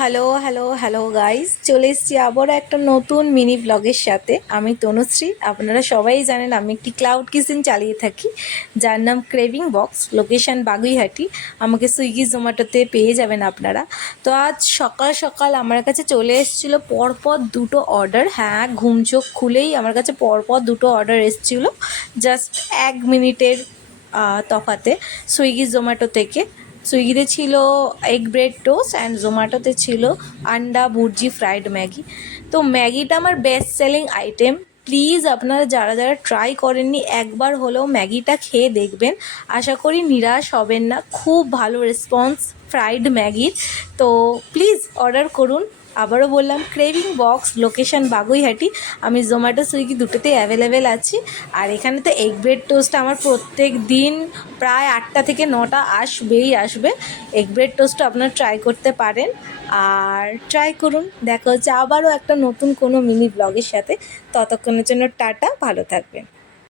Hello hello hello guys, চলে এসেছি আবারও একটা নতুন মিনি ব্লগের সাথে। আমি তনুশ্রী। আপনারা সবাই জানেন আমি একটি ক্লাউড কিচেন চালিয়ে থাকি, যার নাম ক্রেভিং বক্স। লোকেশান বাগুইহাটি। আমাকে সুইগি জোম্যাটোতে পেয়ে যাবেন আপনারা। তো আজ সকাল সকাল আমার কাছে চলে এসেছিলো পরপর দুটো অর্ডার। হ্যাঁ, ঘুম চোখ খুলেই আমার কাছে পরপর দুটো অর্ডার এসেছিলো, জাস্ট 1 মিনিটের তফাতে, সুইগি জোম্যাটো থেকে। সুইগিতে ছিল এগ ব্রেড টোস্ট অ্যান্ড জোম্যাটোতে ছিল আন্ডা ভুর্জি ফ্রাইড ম্যাগি। তো ম্যাগিটা আমার বেস্ট সেলিং আইটেম। প্লিজ আপনারা যারা যারা ট্রাই করেননি একবার হলেও ম্যাগিটা খেয়ে দেখবেন, আশা করি নিরাশ হবেন না। খুব ভালো রেসপন্স ফ্রাইড ম্যাগির। তো প্লিজ অর্ডার করুন। আবারও বললাম, ক্রেভিং বক্স, লোকেশান বাগুইহাটি। আমি জোম্যাটো সুইগি দুটোতেই অ্যাভেলেবেল আছি। আর এখানে তো এগ ব্রেড টোস্ট আমার প্রত্যেক দিন প্রায় 8টা থেকে 9টা আসবে। এগ ব্রেড টোস্টও আপনারা ট্রাই করতে পারেন। আর ট্রাই করুন। দেখা হচ্ছে আবারও একটা নতুন কোনো মিনি ব্লগের সাথে। ততক্ষণের জন্য টাটা, ভালো থাকবেন।